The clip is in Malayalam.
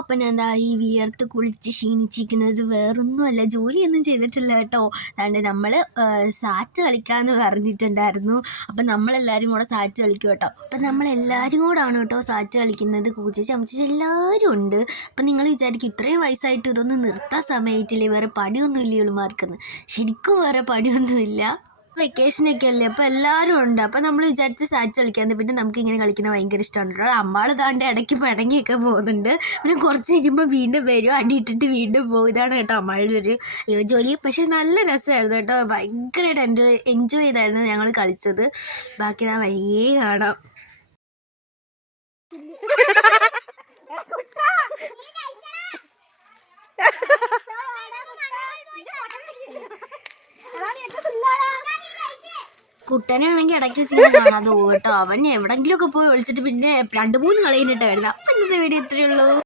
അപ്പൻ എന്താ ഈ വിയർത്ത് കുളിച്ച് ക്ഷീണിച്ചിരിക്കുന്നത് വേറൊന്നുമല്ല, ജോലിയൊന്നും ചെയ്തിട്ടില്ല കേട്ടോ. അതുകൊണ്ട് നമ്മൾ സാറ്റ് കളിക്കാമെന്ന് പറഞ്ഞിട്ടുണ്ടായിരുന്നു. അപ്പം നമ്മളെല്ലാവരും കൂടെ സാറ്റ് കളിക്കും കേട്ടോ. അപ്പം നമ്മളെല്ലാവരും കൂടാണ് കേട്ടോ സാറ്റ് കളിക്കുന്നത്. കൂച്ചേച്ചി അമ്മച്ചേച്ചി എല്ലാവരും ഉണ്ട്. അപ്പം നിങ്ങൾ വിചാരിക്കും ഇത്രയും വയസ്സായിട്ട് ഇതൊന്നും നിർത്താൻ സമയമായിട്ടില്ലേ, വേറെ പണിയൊന്നും ഇല്ല ഇവളുമാർക്കെന്ന്. ശരിക്കും വേറെ പണിയൊന്നുമില്ല. വെക്കേഷനൊക്കെ അല്ലേ, അപ്പോൾ എല്ലാവരും ഉണ്ട്. അപ്പോൾ നമ്മൾ വിചാരിച്ച് സാറ്റ് കളിക്കാൻ. പിന്നെ നമുക്ക് ഇങ്ങനെ കളിക്കുന്നത് ഭയങ്കര ഇഷ്ടമാണ് കേട്ടോ. അമ്മാൾ താണ്ട് ഇടയ്ക്ക് പിണങ്ങിയൊക്കെ പോകുന്നുണ്ട്. പിന്നെ കുറച്ച് കഴിയുമ്പോൾ വീണ്ടും വരും, അടിയിട്ടിട്ട് വീണ്ടും പോകും. ഇതാണ് കേട്ടോ അമ്മാളുടെ ഒരു ജോലി. പക്ഷേ നല്ല രസമായിരുന്നു കേട്ടോ, ഭയങ്കരമായിട്ട് എൻജോയ് ചെയ്തായിരുന്നു ഞങ്ങൾ കളിച്ചത്. ബാക്കി ആ വഴിയേ കാണാം. കുട്ടനാണെങ്കിൽ ഇടയ്ക്ക് വെച്ച് കാണാതെ പോകും കേട്ടോ. അവൻ എവിടെങ്കിലും ഒക്കെ പോയി ഒളിച്ചിട്ട് പിന്നെ 2-3 കളി കഴിഞ്ഞിട്ട് വരുന്നത്. അപ്പം ഇന്നത്തെ വീഡിയോ ഇത്രയേ ഉള്ളൂ.